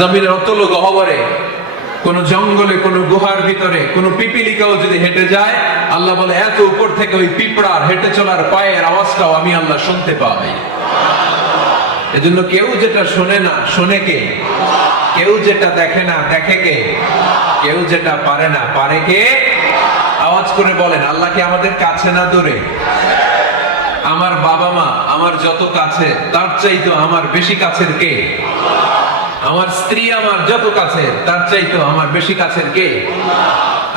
জমিনের অতল গহ্বরে, কোন জঙ্গলে, কোন গুহার ভিতরে কোন পিপিলিকাও যদি হেঁটে যায়, আল্লাহ বলে এত উপর থেকে ওই পিঁপড়ার হেঁটে চলার পায়ের আওয়াজটাও আমি আল্লাহ শুনতে পাই। এজন্য কেউ যেটা শোনে না শোনে কে? কেউ যেটা দেখে না দেখে কে? কেউ যেটা পারে না পারে কে? আওয়াজ করে বলেন, আল্লাহ কি আমাদের কাছে না দূরে? আমার বাবা মা আমার যত কাছে, তার চাইতো আমার বেশি কাছের কে? আমার স্ত্রী আমার যত কাছে, তার চাইতো আমার বেশি কাছের কে?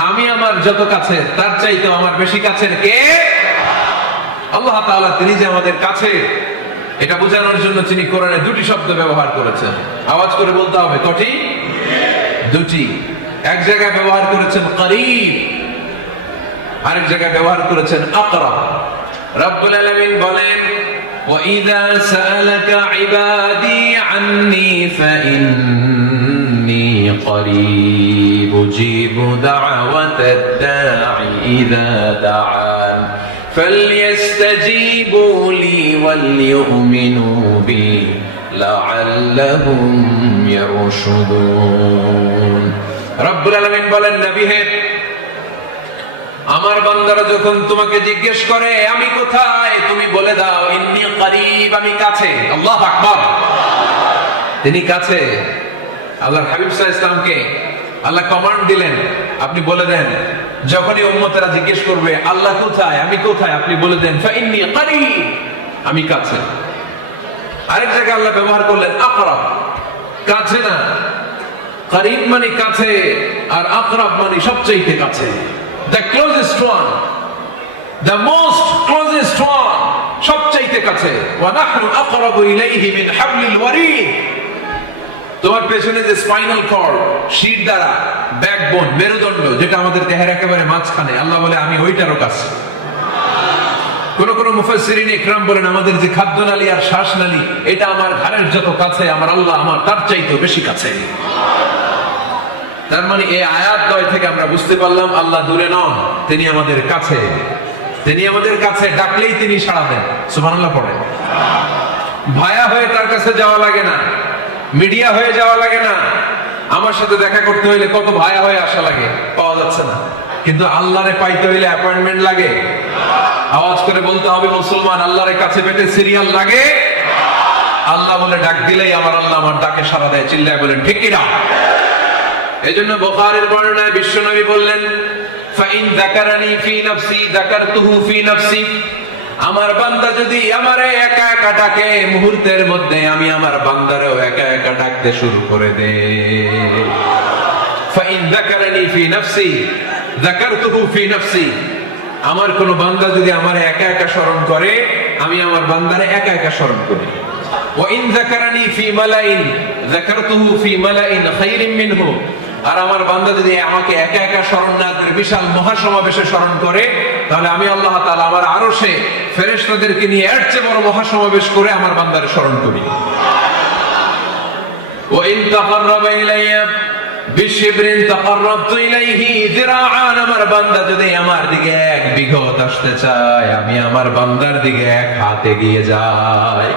আমি আমার যত কাছে, তার চাইতো আমার বেশি কাছের কে? আল্লাহ তাআলা, তিনি যে আমাদের কাছে, এটা বোঝানোর জন্য তিনি কোরআনে দুটি শব্দ ব্যবহার করেছেন। আওয়াজ করে বলতে হবে, কটি? দুটি। এক জায়গায় ব্যবহার করেছেন করিব, আরেক জায়গায় ব্যবহার করেছেন আকরাব। রব্বুল আলামিন বলেন, وَإِذَا سَأَلَكَ عِبَادِي عَنِّي فَإِنِّي قَرِيبٌ أُجِيبُ دَعْوَةَ الدَّاعِ إِذَا دَعَانِ فَلْيَسْتَجِيبُوا لِي وَلْيُؤْمِنُوا بِي لَعَلَّهُمْ يَرْشُدُونَ। রব্বুল আলামিন বলেন, নবী হে, আমার বান্দারা যখন তোমাকে জিজ্ঞেস করে আমি কোথায়, তুমি বলে দাও ইন্নী করিব, আমি কাছে। আল্লাহু আকবার, তিনি কাছে। আল্লাহর হাবিব সাল্লাল্লাহু আলাইহি ওয়াসাল্লামকে আল্লাহ কমান্ড দিলেন, আপনি বলে দেন, যখনই উম্মতেরা জিজ্ঞেস করবে আল্লাহ কোথায়, আমি কোথায়, আপনি বলে দেন ফাইন্নী করিব, আমি কাছে। আরেক জায়গায় আল্লাহ ব্যবহার করলেন আকরাব, কাছে না। করিব মানে কাছে, আর আকরাব মানে সবচেয়ে কাছে। The closest one, the most closest one, সবচাইতে কাছে। ওয়া নাহনু আকরাবু ইলাইহি মিন হাবলিল ওয়ারিদ। তোমার পেছনে যে স্পাইনাল কর্ড, শির দ্বারা, ব্যাকবোন, মেরুদণ্ড, যেটা আমাদের দেহের একেবারে মাঝখানে, আল্লাহ বলে আমি ওইটারও কাছে। কোন কোন মুফাসসিরিন ইকরাম বলেন, আমাদের যে খাদ্যনালী আর শ্বাসনালী, এটা আমার ঘাড়ের যত কাছে, আমার আল্লাহ আমার তার চাইতেও বেশি কাছে। তার মানে এই আয়াত দ্বয় থেকে আমরা বুঝতে পারলাম আল্লাহ দূরে নন, তিনি আমাদের কাছে। তিনি আমাদের কাছে, ডাকলেই তিনি সাড়া দেন। সুবহানাল্লাহ পড়ে। ভায়া হয়ে তার কাছে যাওয়া লাগে না, মিডিয়া হয়ে যাওয়া লাগে না। আমার সাথে দেখা করতে হইলে কত ভায়া হয়ে আসা লাগে, পাওয়া যাচ্ছে না। কিন্তু আল্লাহরে পাইতে হইলে অ্যাপয়েন্টমেন্ট লাগে। আওয়াজ করে বলতে হবে, মুসলমান, আল্লাহরে কাছে পেতে সিরিয়াল লাগে। আল্লাহ বলে ডাক দিলেই আমার আল্লাহ আমার ডাকে সাড়া দেয়। চিল্লায় বলেন ঠিক কিনা? এজন্য বুখারীর বর্ণনায় বিশ্বনবী বললেন, ফাইন যাকারানি ফি নাফসি যাকারতুহু ফি নাফসি। আমার বান্দা যদি আমারে একা একা ডাকে, মুহূর্তের মধ্যে আমি আমার বান্দারেও একা একা ডাকতে শুরু করে দেই। ফাইন যাকারানি ফি নাফসি যাকারতুহু ফি নাফসি। আমার কোন বান্দা যদি আমারে একা একা স্মরণ করে, আমি আমার বান্দারে একা একা স্মরণ করি। ওয়া ইন যাকারানি ফি মালাইন যাকারতুহু ফি মালাইন খায়রিন মিনহু। আর আমার বান্দা যদি আমাকে একা একা স্মরণ না করে বিশাল মহাসমাবেশে স্মরণ করে, তাহলে আমি আল্লাহ তাআলা আমার আরশে ফেরেশতাদেরকে নিয়ে এর চেয়ে বড় মহাসমাবেশ করে আমার বান্দারে স্মরণ করি। ওয়া ইন তাকাররাবা ইলাইয়া বিশিবরিন তাকাররাবতু ইলাইহি যিরাআন। আমার বান্দা যদি আমার দিকে এক বিঘত আসতে চায়, আমি আমার বান্দার দিকে এক হাত এগিয়ে যাই।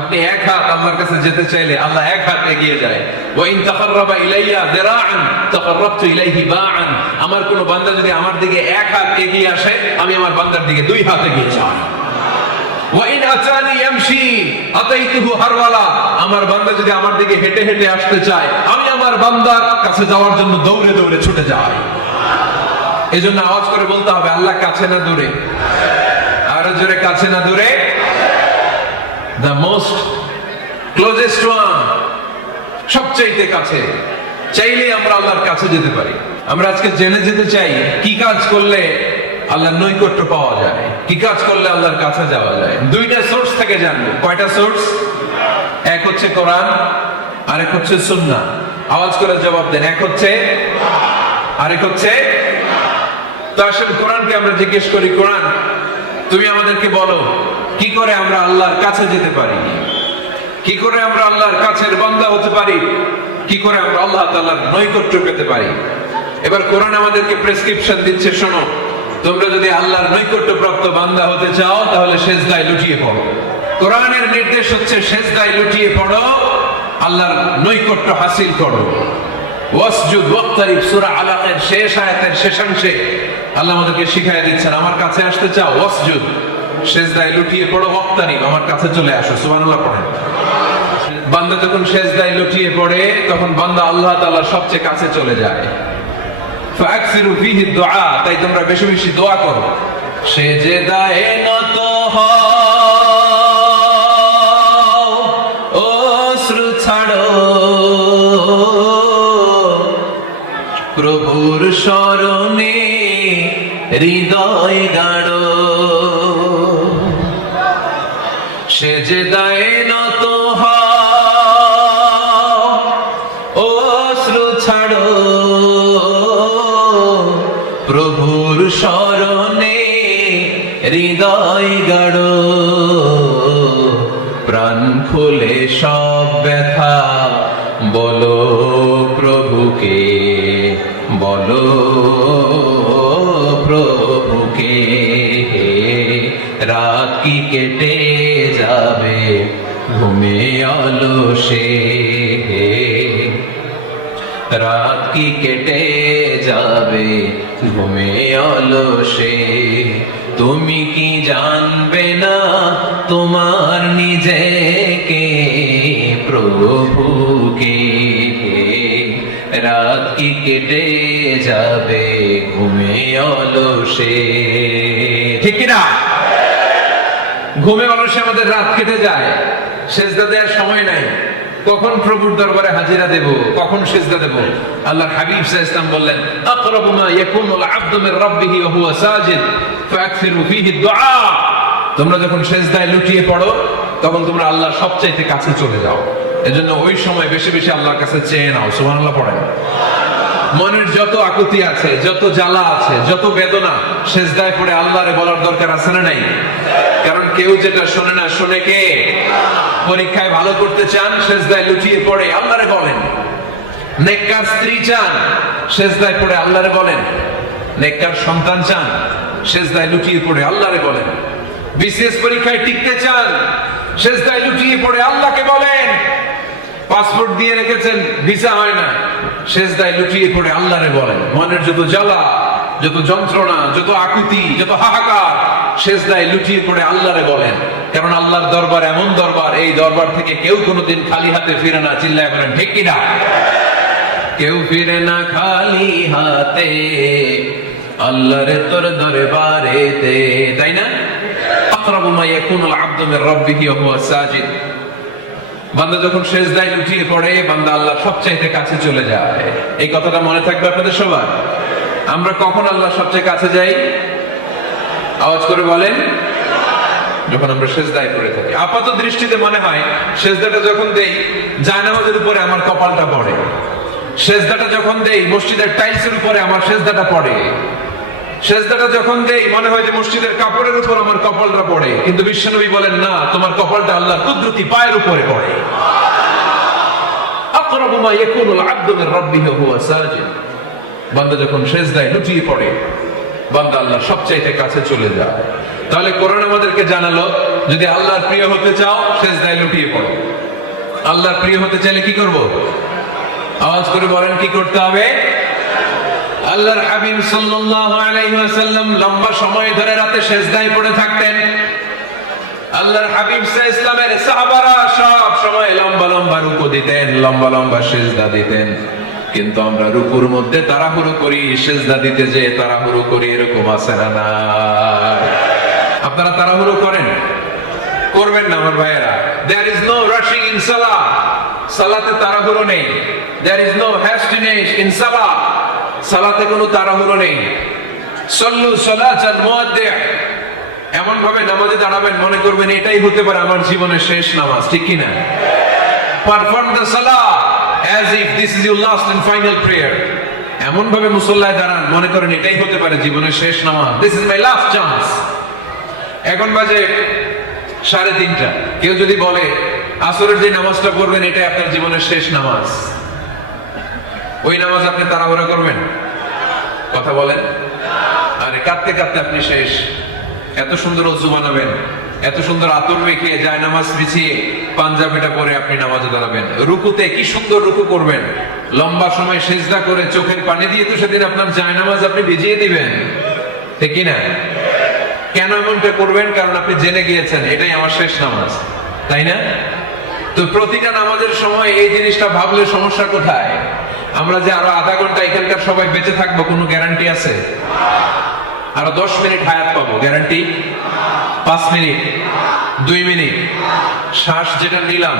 আপনি এক হাত আল্লাহর কাছে যেতে চাইলে আল্লাহ এক হাত এগিয়ে যায়। ওয়া ইন তাকাররাবা ইলাইয়া যিরাআন তাকাররাবতু ইলাইহি বাআন। আমার কোন বান্দা যদি আমার দিকে এক হাত এগিয়ে আসে, আমি আমার বান্দার দিকে দুই হাত এগিয়ে যাই। ওয়া ইন আতানি ইয়ামশি আতাইতুহু হারওয়ালা। আমার বান্দা যদি আমার দিকে হেঁটে হেঁটে আসতে চায়, আমি আমার বান্দার কাছে যাওয়ার জন্য দৌড়ে দৌড়ে ছুটে যাই। এজন্য আওয়াজ করে বলতে হবে, আল্লাহ কাছে না দূরে? আরো জোরে, কাছে না দূরে? The most closest one, সবচেয়ে কাছে। চাইলে আমরা আল্লাহর কাছে যেতে পারি। আমরা আজকে জেনে যেতে চাই কি কাজ করলে আল্লাহর নৈকট্য পাওয়া যায়, কি কাজ করলে আল্লাহর কাছে যাওয়া যায়। দুইটা সোর্স থেকে জানবো। কয়টা সোর্স? এক হচ্ছে কোরআন, আরেক হচ্ছে সুন্নাহ। আওয়াজ করে জবাব দেন, এক হচ্ছে, আরেক হচ্ছে। তো আসলে কোরআনকে আমরা জিজ্ঞেস করি, কোরআন তুমি আমাদেরকে বলো কি করে আমরা আল্লাহর কাছে যেতে পারি, কি করে আমরা আল্লাহর কাছের বান্দা হতে পারি, কি করে আমরা আল্লাহ তাআলার নৈকট্য পেতে পারি। এবার কোরআন আমাদেরকে প্রেসক্রিপশন দিচ্ছে, শোনো, তোমরা যদি আল্লাহর নৈকট্য প্রাপ্ত বান্দা হতে চাও, তাহলে সিজদায় লুটিয়ে পড়ো। কোরআনের নির্দেশ হচ্ছে সিজদায় লুটিয়ে পড়ো, আল্লাহর নৈকট্য হাসিল করো। ওয়াসজুদ ওয়াক্তারিব, সূরা আলাকের শেষ আয়াতের শেষাংশে আল্লাহ আমাদেরকে শিখাইয়া দিচ্ছেন, আমার কাছে আসতে চাও, ওয়াসজুদ, সিজদায় লুটিয়ে পড়ো, ওয়াক্তারিব, আমার কাছে চলে আসো। সুবহানাল্লাহ পড়েন। বান্দা যখন সিজদায় লুটিয়ে পড়ে তখন বান্দা আল্লাহ তাআলার সবচেয়ে কাছে চলে যায়। ফাকসিরু ফীহি দুআ, তাই তোমরা বেশি বেশি দোয়া করো। সিজদায় নত হও, অশ্রু ছাড়ো, প্রভুর শরণে হৃদয় গাড়ো। সিজদায় নত হও, অশ্রু ছাড়ো, প্রভুর শরণে হৃদয় গাড়ো। প্রাণ খুলে সব ব্যথা বলো প্রভুকে, বলো প্রভুকে। রাত কি কেটে যাবে ঘুমে অলসে, রাত কি কেটে যাবে ঘুমে অলসে। তুমি কি জানবে না তোমার নিজেকে, প্রভুকে। রাত কি কেটে যাবে ঘুমে অলসে, ঠিক কিনা? ঘুমে অলসে আমাদের রাত কেটে যায়, সিজদা দেওয়ার সময় নাই। কখন প্রভুর দরবারে হাজিরা দেব, কখন সিজদা দেব? আল্লাহর হাবিব সাল্লাল্লাহু আলাইহি ওয়াসাল্লাম বললেন, আকরাবু মা ইয়াকুনুল আবদু মির রাব্বিহি ওয়া হুয়া সাজিদ ফাকসিরু ফীহি দুআ। তোমরা যখন সিজদায় লুটিয়ে পড়ো তখন তোমরা আল্লাহর সবচাইতে কাছে চলে যাও। এজন্য ওই সময় বেশি বেশি আল্লাহর কাছে চেয়ে নাও। সুবহানাল্লাহ পড়েন। মনের যত আকুতি আছে, যত জ্বালা আছে, যত বেদনা, সিজদায় পড়ে আল্লাহরে বলার দরকার আছে না নাই? কারণ কেউ যেটা শোনে না, শোনে কে? পরীক্ষায় ভালো করতে চান, সিজদায় লুটিয়ে পড়ে আল্লাহরে বলেন। নেককার স্ত্রী চান, সিজদায় পড়ে আল্লাহরে বলেন। নেককার সন্তান চান, সিজদায় লুটিয়ে পড়ে আল্লাহরে বলেন। বিসিএস পরীক্ষায় টিকতে চান, সিজদায় লুটিয়ে পড়ে আল্লাহকে বলেন। পাসপোর্ট দিয়ে রেখেছেন, ভিসা হয় না, সিজদায় লুটিয়ে পড়ে আল্লাহরে বলেন। মনের যত জ্বালা, যত যন্ত্রণা, যত আকুতি, যত হাহাকার, সিজদায় লুটিয়ে পড়ে আল্লাহরে বলেন। কারণ আল্লাহর দরবার এমন দরবার, এই দরবার থেকে কেউ কোনোদিন খালি হাতে ফিরে না। চিল্লায় বলেন ঠিক কিনা? কেউ ফিরে না খালি হাতে আল্লাহর তোর দরবারেতে, তাই না? আকরাবু মা ইয়াকুনুল আবদু মির রাব্বিহি ওয়া হুয়া সাজিদ। বান্দা যখন সিজদায় লুটিয়ে পড়ে বান্দা আল্লাহর সবচাইতে কাছে চলে যায়। এই কথাটা মনে থাকবে আপনাদের সবার। আমরা কখন আল্লাহর সবচেয়ে কাছে যাই? আওয়াজ করে বলেন। যখন আমরা সিজদায় পড়ে থাকি। আপাত দৃষ্টিতে মনে হয় সিজদাটা যখন দেই জায়নামাজের উপরে আমার কপালটা পড়ে, সিজদাটা যখন দেই মসজিদের টাইলসের উপরে আমার সিজদাটা পড়ে, সিজদাটা যখন দেই মনে হয় যে মসজিদের কাপড়ের উপর আমার কপালটা পড়ে। কিন্তু বিশ্বনবী বলেন না, তোমার কপালটা আল্লাহর কুদরতি পায়ের উপরে পড়ে। আকরাবু মা ইয়াকুনুল আবদু মির রাব্বিহি ওয়া হুয়া সাজিদ। বান্দা যখন সিজদায় লুটিয়ে পড়ে বান্দা আল্লাহর সবচাইতে কাছে চলে যায়। তাহলে কোরআন আমাদেরকে জানালো, যদি আল্লাহর প্রিয় হতে চাও সিজদায় লুটিয়ে পড়ো। আল্লাহর প্রিয় হতে চাইলে কি করব? আওয়াজ করে বলেন কি করতে হবে? আল্লাহর হাবিব সাল্লাল্লাহু আলাইহি ওয়াসাল্লাম লম্বা সময় ধরে রাতে সিজদায় পড়ে থাকতেন। আল্লাহর হাবিব সাল্লাল্লাহু আলাইহি ওয়াসাল্লামের সাহাবারা সব সময় লম্বা লম্বা রুকু দিতেন, লম্বা লম্বা সিজদা দিতেন। কিন্তু আমরা রুকুর মধ্যে তাড়াহুড়ো করি, সিজদা দিতে যে তাড়াহুড়ো করি, এরকম আছে না? আপনারা তাড়াহুড়ো করেন? করবেন না আমার ভাইয়েরা। There is no rushing in salah. সালাতে তাড়াহুড়ো নেই। There is no hastiness in salah. সালাতে কোনো তাড়াহুড়ো নেই। সল্লু সালাতান মুআদ্দি'। এমন ভাবে নামাজে দাঁড়াবেন মনে করবেন এটাই হতে পারে আমার জীবনের শেষ নামাজ, ঠিক কি না? Perform the salah as if this is your last and final prayer. এমন ভাবে মুসল্লায় দাঁড়ান মনে করেন এটাই হতে পারে জীবনের শেষ নামাজ। This is my last chance. এখন বাজে 3:30। কেউ যদি বলে আসরের যে নামাজটা পড়বেন এটাই আপনার জীবনের শেষ নামাজ, ওই নামাজ আপনি তাড়াহুড়া করবেন? কথা বলেন। আরে কাঁদতে কাঁদতে আপনি শেষ। এত সুন্দর ওযু বানাবেন, এত সুন্দর আতর মেখে যায় নামাজ বিছিয়ে পাঞ্জাবিটা পরে আপনি নামাজে দাঁড়াবেন, রুকুতে কি সুন্দর রুকু করবেন, লম্বা সময় সেজদা করে চোখের পানি দিয়ে তো সেদিন আপনার জায়নামাজ আপনি ভিজিয়ে দিবেন, ঠিক কিনা? কেন এমনটা করবেন? কারণ আপনি জেনে গিয়েছেন এটাই আমার শেষ নামাজ, তাই না? তো প্রতিটা নামাজের সময় এই জিনিসটা ভাবলে সমস্যা কোথায়? আমরা যে আরো আধা ঘন্টা এখানকার সবাই বেঁচে থাকবো কোনো গ্যারান্টি আছে? আরো 10 মিনিট হায়াত পাবো, গ্যারান্টি? 5 মিনিট, 2 মিনিট, শ্বাস যেটা নিলাম,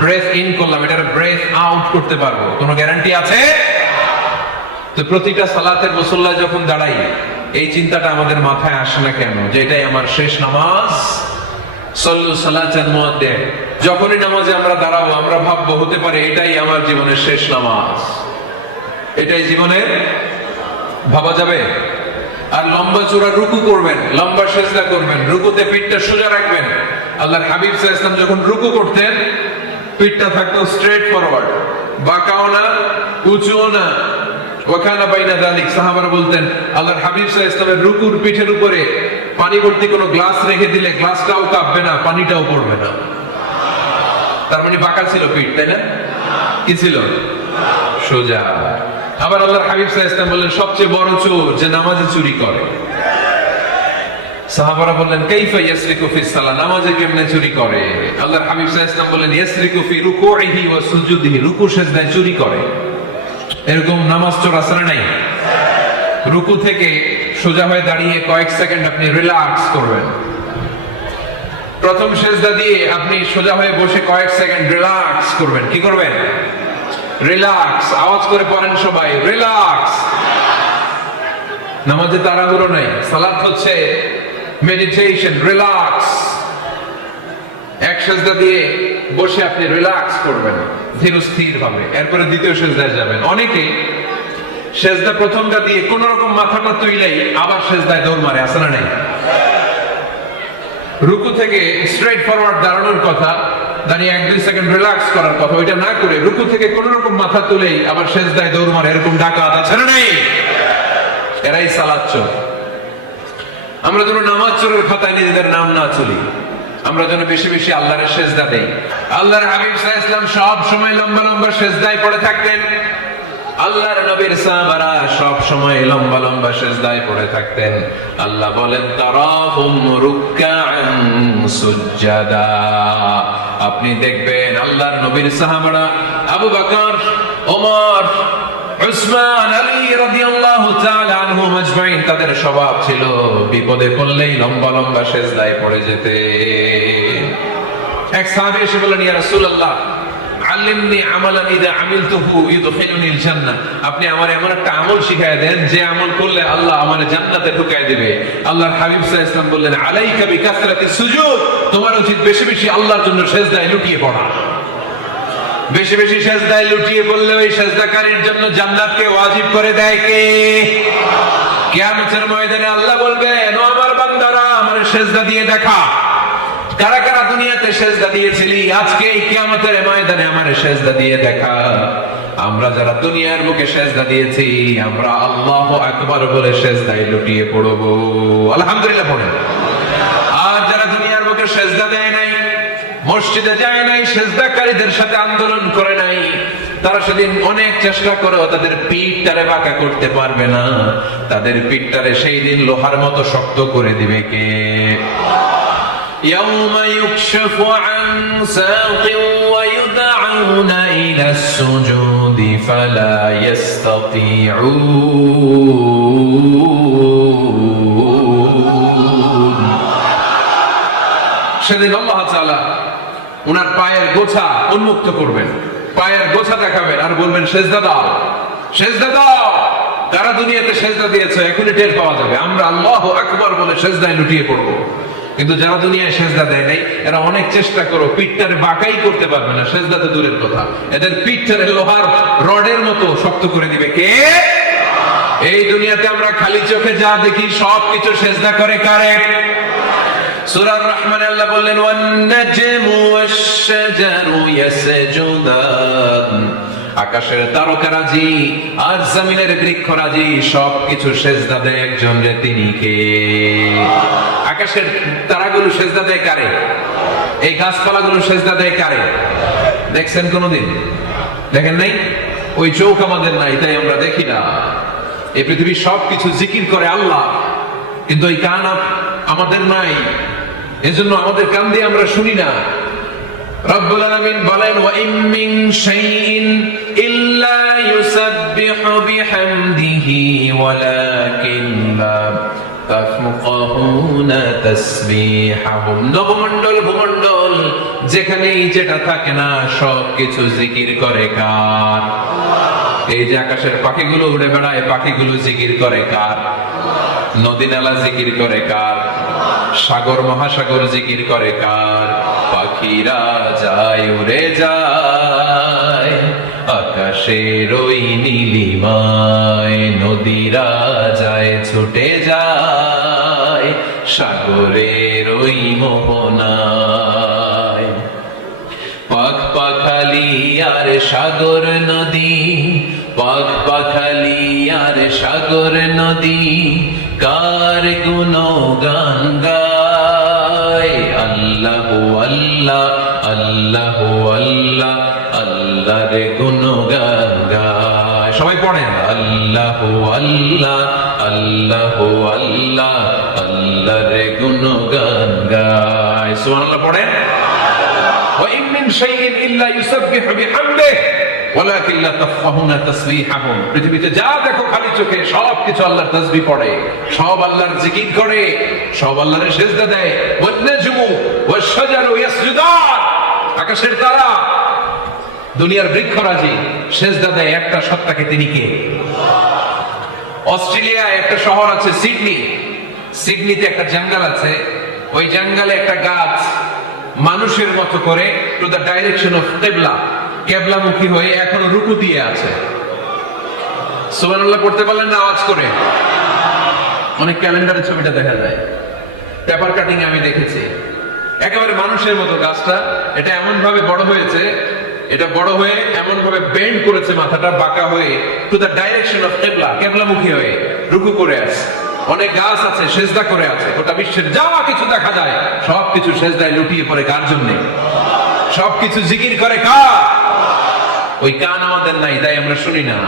ব্রেথ ইন করলাম, এটার ব্রেথ আউট করতে পারবো, কোনো গ্যারান্টি আছে? তো প্রতিটা সালাতের মুসল্লায় যখন দাঁড়াই এই চিন্তাটা আমাদের মাথায় আসে না কেন যে এটাই আমার শেষ নামাজ? সল্লু সালাতান মুআদ্দিন। যখনই নামাজে আমরা দাঁড়াবো আমরা ভাববো হতে পারে এটাই আমার জীবনের শেষ নামাজ, এটাই জীবনের, ভাবা যাবে? আর লম্বা চূড়া রুকু করবেন, লম্বা সেজদা করবেন, রুকুতে পিঠটা সোজা রাখবেন। আল্লাহর হাবিব সাল্লাল্লাহু আলাইহি ওয়াসাল্লাম যখন রুকু করতেন পিঠটা থাকতো স্ট্রেট ফরওয়ার্ড, বাঁকাও না উঁচুও না, ওয়াকানা বাইনা যালিক। সাহাবারা বলতেন আল্লাহর হাবিব সাল্লাল্লাহু আলাইহি ওয়াসাল্লামের রুকুর পিঠের উপরে পানি ভর্তি কোনো গ্লাস রেখে দিলে গ্লাসটাও কাঁপবে না, পানিটাও পড়বে না। তার মানে বাঁকা ছিল পিঠ, তাই না? কি ছিল? সোজা। আবার আল্লাহর হাবিব সাল্লাল্লাহু আলাইহি ওয়াসাল্লাম বললেন সবচেয়ে বড় চোর যে নামাজে চুরি করে। সাহাবারা বললেন কাইফা ইয়াসরিকু ফিস সালাহ, নামাজে কেমনে চুরি করে? আল্লাহর হাবিব সাল্লাল্লাহু আলাইহি ওয়াসাল্লাম বললেন ইয়াসরিকু ফি রুকুইহি ওয়া সুজুদিহি, রুকু সেজদায় চুরি করে। এরকম নামাজ চোর আছে না নাই? রুকু থেকে সোজা হয়ে দাঁড়িয়ে কয়েক সেকেন্ড আপনি রিল্যাক্স করবেন, প্রথম সেজদা দিয়ে আপনি সোজা হয়ে বসে কয়েক সেকেন্ড রিল্যাক্স করবেন। কি করবেন? রিল্যাক্স। আওয়াজ করে পড়েন সবাই, রিল্যাক্স। নামাজে তাড়াহুড়ো নাই, সালাত হচ্ছে মেডিটেশন, রিল্যাক্স। এক সেজদা দিয়ে বসে আপনি রিল্যাক্স করবেন ধীর স্থির ভাবে, এরপরে দ্বিতীয় সেজদায় যাবেন। অনেকে সেজদা প্রথমটা দিয়ে কোন রকম মাথা না তুইলেই আবার সেজদায় দৌড় মারে, আছে না নাই? রুকু থেকে স্ট্রেট ফরওয়ার্ড দাঁড়ানোর কথা, দাঁড়িয়ে 1-2 সেকেন্ড রিল্যাক্স করার কথা, ওইটা না করে রুকু থেকে কোন রকম মাথা তুলেই আবার সেজদায় দৌড় মারে, এরকম ডাকাত আছে না নাই? এরাই সালাত চোর। আমরা যেন নামাজ চোরের খাতায় নিজেদের নাম না চলি, আমরা যেন বেশি বেশি আল্লাহর সেজদা দেই। আল্লাহর হাবিব সাল্লাল্লাহু আলাইহি ওয়াসাল্লাম সব সময় লম্বা লম্বা সেজদায় পড়ে থাকতেন। আল্লাহর নবীর সাহাবারা সব সময় লম্বা লম্বা সেজদায় পড়ে থাকতেন। আল্লাহ বলেন তারাহুম রুকআন সুজদা, আপনি দেখবেন আল্লাহর নবীর সাহাবারা আবু বকর, ওমর, উসমান, আলী রাদিয়াল্লাহু তাআলা আনহুম আজমাইন, তাদের স্বভাব ছিল বিপদে পড়লেই লম্বা লম্বা সেজদায় পড়ে যেতে। এক সাহাবী এসে বললেন ইয়া রাসূলুল্লাহ আল্লিমনি আমালান ইযা আমিলতুহু ইউদখিলুনিল জান্নাহ, আপনি আমারে এমন একটা আমল শিখায় দেন যে আমল করলে আল্লাহ আমারে জান্নাতে ঢুকায় দিবে। আল্লাহর হাবিব সাল্লাল্লাহু আলাইহি ওয়াসাল্লাম বললেন আলাইকা বিকাসরাতিস সুজুদ, তোমার উচিত বেশি বেশি আল্লাহর জন্য সেজদায় লুটিয়ে পড়া। বেশি বেশি সেজদায় লুটিয়ে পড়লে ওই সেজদাকারীর জন্য জান্নাতকে ওয়াজিব করে দেয় কে? কিয়ামতের ময়দানে আল্লাহ বলবেন ও আমার বান্দারা আমারে সেজদা দিয়ে দেখা, কারা কারা দুনিয়াতে সেজদা দিয়েছিলি, আজকে এই কিয়ামতের ময়দানে আমারে সেজদা দিয়ে দেখা। আমরা যারা দুনিয়ার বুকে সেজদা দিয়েছি আমরা আল্লাহু আকবার বলে সেজদায় লুটিয়ে পড়ব, আলহামদুলিল্লাহ পড়েন। আর যারা দুনিয়ার বুকে সেজদা দেয় নাই, মসজিদে যায় নাই, সেজদাকারীদের সাথে আন্দোলন করে নাই, তারা সেদিন অনেক চেষ্টা করেও তাদের পিঠটারে বাঁকা করতে পারবে না। তাদের পিঠটারে সেই দিন লোহার মতো শক্ত করে দিবে কে? يوم يكشف عن ساق ويدعون إلى السجود فلا يستطيعون। সেদিন আল্লাহ তাআলা ওনার পায়ের গোছা উন্মুক্ত করবেন, পায়ের গোছা দেখাবেন আর বলবেন সেজদা দাও, সেজদা দাও। তারা দুনিয়াতে সেজদা দিয়েছে, এখনই টের পাওয়া যাবে। আমরা আল্লাহু আকবার বলে সেজদায় লুটিয়ে পড়বো। কিন্তু যারা দুনিয়ায় সেজদা দেয় নাই এরা অনেক চেষ্টা করো পিঠটারে বাঁকাই করতে পারবে না, সেজদাতে দূরের কথা, এদের পিঠটারে লোহার রডের মতো শক্ত করে দিবে কে? এই দুনিয়াতে আমরা খালি চোখে যা দেখি সবকিছু সেজদা করে কারে? সূরা আর-রহমানে আল্লাহ বললেন ওয়ান নাজমু ওয়াশ-শাজারু ইয়াসজুদান, আকাশের তারকারাজি আর জমিনের বৃক্ষরাজি সবকিছু সেজদা দেয় একজন রে, তিনি কে? আকাশের তারাগুলো সেজদা দেয় কারে? এই গাছপালাগুলো সেজদা দেয় কারে? দেখছেন কোনদিন? দেখেন নাই? ওই চোখ আমাদের নাই, তাই আমরা দেখি না। এই পৃথিবীর সবকিছু জিকির করে আল্লাহ, কিন্তু ওই কান আমাদের নাই, এজন্য আমাদের কান দিয়ে আমরা শুনি না। রব্বুল আলামিন বলেন, ওয়া ইম মিন শাইইন ইল্লা ইউসাব্বিহু বিহামদিহি ওয়ালাকিন লা তাফকাহুনা তাসবিহাহুম। নবমণ্ডল ভূমণ্ডল যেখানেই যেটা থাকে না সবকিছু জিকির করে কার? এই যে আকাশের পাখিগুলো উড়ে বেড়ায়, পাখিগুলো জিকির করে কার? নদী নালা জিকির করে কার? সাগর মহাসাগর জিকির করে কার? পাখিরা যায় উড়ে যায় আকাশের ওই নীলিমায়, নদীরা যায় ছুটে যায় সাগরের ওই মোহনায়। পাখ পাখালি আর সাগর নদী, পাখ পাখালি আর সাগর নদী কার গুণগান গায়? আল্লাহু আল্লাহ আল্লাহু আল্লাহ আল্লাহর গুণগান গায়। সবাই পড়েন, আল্লাহু আল্লাহ আল্লাহু আল্লাহ আল্লাহর গুণগান গায়। সুবহানাল্লাহ পড়েন। ওয়া ইম মিন শাইইন ইল্লা ইউসাব্বিহু বিহামদিহি ওয়ালাকিন লা তাফকাহুনা তাসবিহাহুম। পৃথিবীতে যা দেখো খালি চোখে সবকিছু আল্লাহর তাসবিহ পড়ে, সব আল্লাহর জিকির করে, সব আল্লাহর সিজদা দেয়। One নাজমু wash শাজারু ইয়াসজুদান। আকাশের তারা, দুনিয়ার বৃক্ষরাজি সিজদা দেয় একটা সত্তাকে, তিনি কে? অস্ট্রেলিয়ায় একটা শহর আছে সিডনি, সিডনিতে একটা জঙ্গল আছে, ওই জঙ্গলে একটা গাছ মানুষের মতো করে টু দ্য ডাইরেকশন অফ কিবলা, কেবলামুখী হয়ে এখনো রুকু দিয়ে আছে। সুবহানাল্লাহ পড়তে পারলেন না আওয়াজ করে? অনেক ক্যালেন্ডারে ছবিটা দেখা যায়, পেপার কাটিং আমি দেখেছি। একেবারে মানুষের মতো গাছটা, এটা এমন ভাবে বড় হয়েছে, এটা বড় হয়ে এমন ভাবে বেন্ড করেছে, মাথাটা বাঁকা হয়ে টু দ্য ডাইরেকশন অফ কিবলা, কেবলামুখী হয়ে রুকু করে আছে। অনেক গাছ আছে সেজদা করে আছে। গোটা বিশ্বের যা কিছু দেখা যায় সবকিছু সেজদায় লুটিয়ে পড়ে কার জন্য? সবকিছু জিকির করে কার? ওই কান আমাদের নাই, তাই আমরা শুনি না।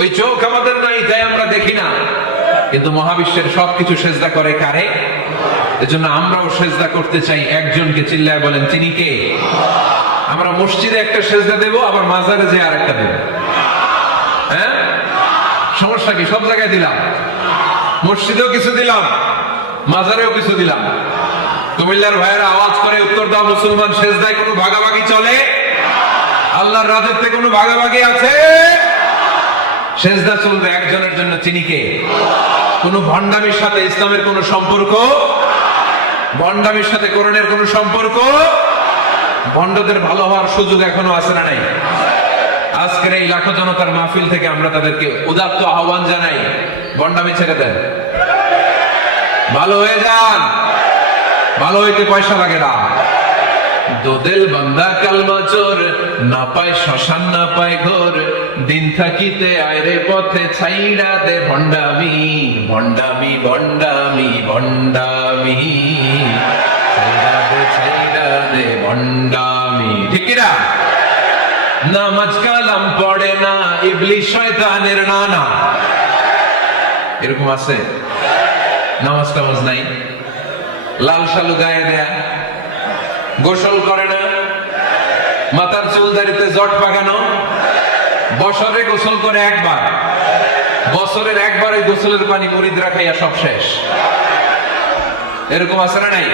ওই চোখ আমাদের নাই, তাই আমরা দেখি না। কিন্তু মহাবিশ্বের সবকিছু সেজদা করে কারে? এজন্য আমরাও সেজদা করতে চাই একজনকে। চিল্লায় বলেন, তিনি কে? আমরা মসজিদে একটা সেজদা দেব, আবার মাজারে যে আর একটা দেব। হ্যাঁ, সমস্যা কি? সব জায়গায় দিলাম, মসজিদেও কিছু দিলাম, মাজারেও কিছু দিলাম। কুমিল্লার ভাইয়েরা আওয়াজ করে উত্তর দাও, মুসলমান সেজদায় কোনো ভাগাভাগি চলে? আল্লাহর রাজত্বে কোনো ভাগাভাগি আছে? সেজদা চলবে একজনের জন্য, তিনি কে? কোনো ভণ্ডামির সাথে ইসলামের কোনো সম্পর্ক? ভণ্ডামির সাথে কোরআনের কোনো সম্পর্ক? ভণ্ডদের ভালো হওয়ার সুযোগ এখনো আছে না নাই? আজকের এই লাখো জনতার মাহফিল থেকে আমরা তাদেরকে উদাত্ত আহ্বান জানাই, ভণ্ডামি ছেড়ে দেন, ভালো হয়ে যান। ভালো হইতে পয়সা লাগে না। দোদেল বান্দা কালমা চোর, না পায় শ্মশান না পায় ঘোর, দিন থাকিতে আয়রে পথে ছাইড়া দে ভণ্ডামি, ভণ্ডামি ভণ্ডামি ভণ্ডামি, ছাইড়া দে ভণ্ডামি। ঠিক কিনা? নামাজ কালাম পড়ে না, ইবলিশ শয়তানের নানা। এরকম আছে? নামাজ টামাজ নাই, লাল শালু গায়ে দেয়া, গোসল করে না, মাথার চুল দাড়িতে জট পাকানো, বছরে গোসল করে একবার, বছরের একবারে গোসলের পানি মুরিদরা খাইয়া সব শেষ। এরকম আছে না নাই?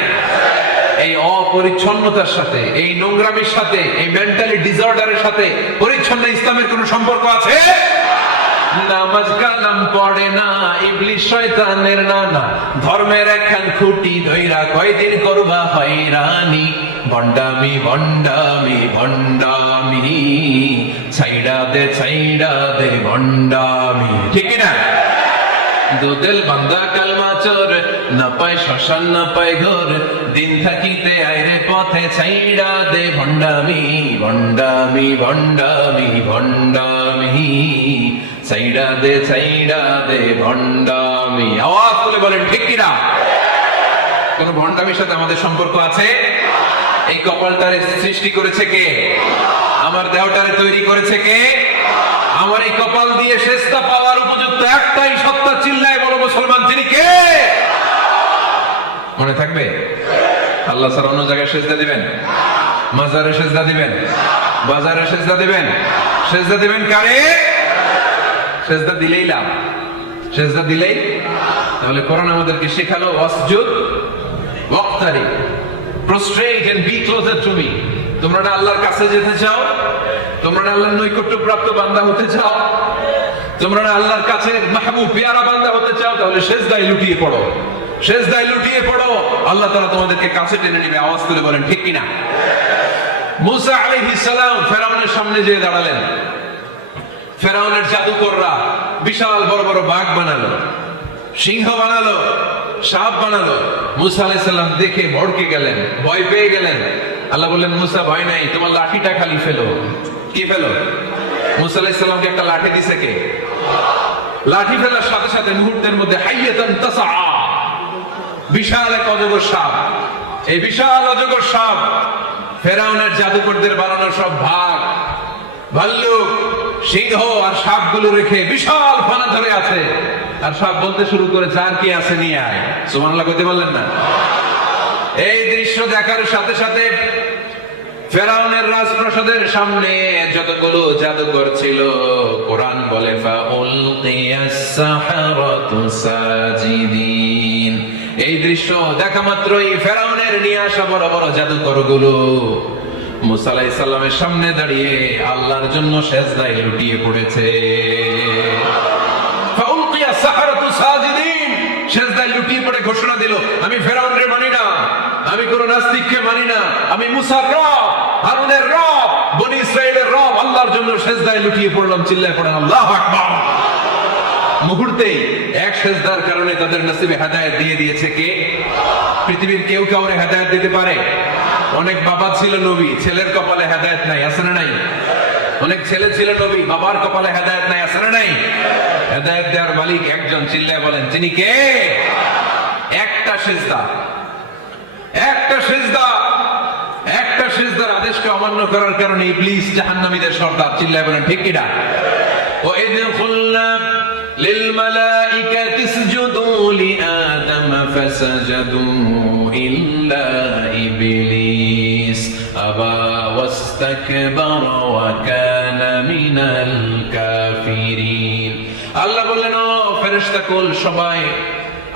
এই অপরিচ্ছন্নতার সাথে, এই নোংরামির সাথে, এই মেন্টালি ডিসঅর্ডারের সাথে পরিচ্ছন্ন ইসলামের কোন সম্পর্ক আছে? নামাজ কালাম পড়ে না, ইবলিশ শয়তানের নানা, ধর্মের একখান খুঁটি ধইরা কয়দিন করবা হয়রানি, ভণ্ডামি ভণ্ডামি ভণ্ডামি, ছাইড়া দে ভণ্ডামি। ঠিক না? দুদেল বান্দা কালমা চোর, না পায় শ্মশান না পায় ঘোর, দিন থাকিতে আইরে পথে ছাইড়া দে ভণ্ডামি, ভণ্ডামি ভণ্ডামি ভণ্ডামি, ছাইড়া দে ভণ্ডামি। আওয়াজ তুলে বলেন ঠিক কিনা? কোন ভণ্ডামির সাথে আমাদের সম্পর্ক আছে? এই কপালটারে সৃষ্টি করেছে কে? আমার দেহটারে তৈরি করেছে কে? আমার এই কপাল দিয়ে সেজদা পাওয়ার উপযুক্ত একটাই সত্তা, চিল্লায় বলো মুসলমান, তিনি কে? মনে থাকবে? আল্লাহ ছাড়া অন্য জায়গায় সেজদা দিবেন? মাজারে সেজদা দিবেন? বাজারে সেজদা দিবেন? সেজদা দিবেন কারে? সেজদা দিলেই লাভ, সেজদা দিলেই। তাহলে কোরআন আমাদেরকে শেখালো ওয়াসজুদ ওয়াক্তারিব, prostrate and be closer to me। তোমরা না আল্লাহর কাছে যেতে চাও? তোমরা না আল্লাহর নৈকট্যপ্রাপ্ত বান্দা হতে চাও? তোমরা না আল্লাহর কাছে মাহবুব পেয়ারা বান্দা হতে চাও? তাহলে সেজদায় লুটিয়ে পড়ো, সেজদায় লুটিয়ে পড়ো। আল্লাহ তাআলা তোমাদেরকে কাছে টেনে নেবে। আওয়াজ করে বলেন ঠিক কিনা? মুসা আলাইহিস সালাম ফেরাউনের সামনে যেয়ে দাঁড়ালেন। ফেরাউনের জাদুকররা বিশাল বড় বড় বাঘ বানালো, সিংহ বানালো, সাপ বানালো। মুসা আলাইহিস সালাম দেখে ভড়কে গেলেন, ভয় পেয়ে গেলেন। আল্লাহ বললেন, মুসা ভয় নাই, তোমার লাঠিটা খালি ফেলো। কি ফেলো? মুসা আলাইহিস সালামকে একটা লাঠি দিছে কে? লাঠি ফেলার সাথে সাথে মুহূর্তের মধ্যে হাইয়াতান তাসআ, বিশাল এক অজগর সাপ। এই বিশাল অজগর সাপ ফেরাউনের জাদুকরদের বানানো সব ভাগ, ভাল্লুক, সিংহ আর সাপগুলো রেখে বিশাল ফানা ধরে আছে। আর সাপ বলতে শুরু করেছে, আর কি আছে নিয়ে আয়। সুবহানাল্লাহ কইতে বললেন না? এই দৃশ্য দেখার সাথে সাথে ফেরাউনের রাজপ্রাসাদের সামনে যতগুলো জাদুকর ছিল, কোরআন বলে ফাউলকিয়াস সাহারাতু সাজিদিন। এই দৃশ্য দেখা মাত্রই ফেরাউনের নিয়ে আসা বড় বড় জাদুকর গুলো মুসা আলাইহিস সালামের সামনে দাঁড়িয়ে আল্লাহর জন্য সেজদায় লুটিয়ে পড়েছে। ফাউলকিয়াস সাহারাতু সাজিদিন, সেজদায় লুটিয়ে পড়ে ঘোষণা দিল, আমি ফেরাউনরে মানি না, আমি কোন নাস্তিককে মানি না, আমি মুসার রব, হারুনের রব, বনি ইসরাইলের রব, আল্লাহর জন্য সেজদায় লুটিয়ে পড়লাম। চিল্লায় পড়েন আল্লাহু আকবার। মুহূর্তেই এক সেজদার কারণে তাদের নসিবে হেদায়েত দিয়ে দিয়েছে কে? পৃথিবীর কেউ কাউরে হেদায়েত দিতে পারে? অনেক বাবা ছিল নবী, ছেলের কপালে হেদায়েত নাই, আছে না নাই? অনেক ছেলে ছিল নবী, বাবার কপালে হেদায়েত নাই, আছে না নাই? হেদায়েত দেওয়ার মালিক একজন, চিল্লায় বলেন তিনি কে? একটা সেজদা, একটা সেজদা, একটা সেজদার আদেশকে অমান্য করার কারণে ইবলিস জাহান্নামীদের সর্দার। চিল্লায় বলেন ঠিক কিনা? وَإِذْ قُلْنَا لِلْمَلَائِكَةِ اسْجُدُوا لِآدَمَ فَسَجَدُوا إِلَّا إِبْلِيسَ أَبَى وَاسْتَكْبَرَ وَكَانَ مِنَ الْكَافِرِينَ। আল্লাহ বললেন, ও ফেরেশতাকুল সবাই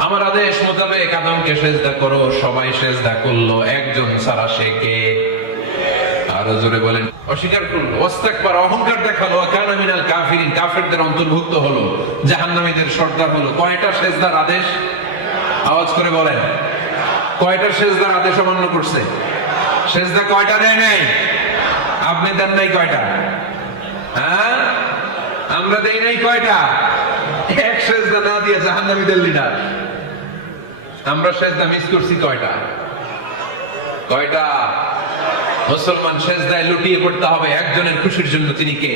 আমার আদেশ মোতাবেক আদমকে সেজদা করো। সবাই সেজদা করলো, একজন ছাড়া, সে কে? আরো জোরে বলেন। অস্বীকার করলো, ওয়াস্তাকবার, অহংকার দেখালো, কানা মিনাল কাফিরিন, কাফেরদের অন্তর্ভুক্ত হলো, জাহান্নামীদের সর্দার হলো। কয়টা সেজদার আদেশ? আওয়াজ করে বলেন, কয়টা সেজদার আদেশ অমান্য করছে? সেজদা কয়টা দেয় নাই? আপনি দেন নাই কয়টা? হ্যাঁ, আমরা দেই নাই কয়টা? এক সেজদা না দিয়ে জাহান্নামীদের লিডার। আমরা সেজদা মিস করছি কয়টা? কয়টা? মুসলমান সেজদায় লুটিয়ে পড়তে হবে একজনের খুশির জন্য, তিনি কে?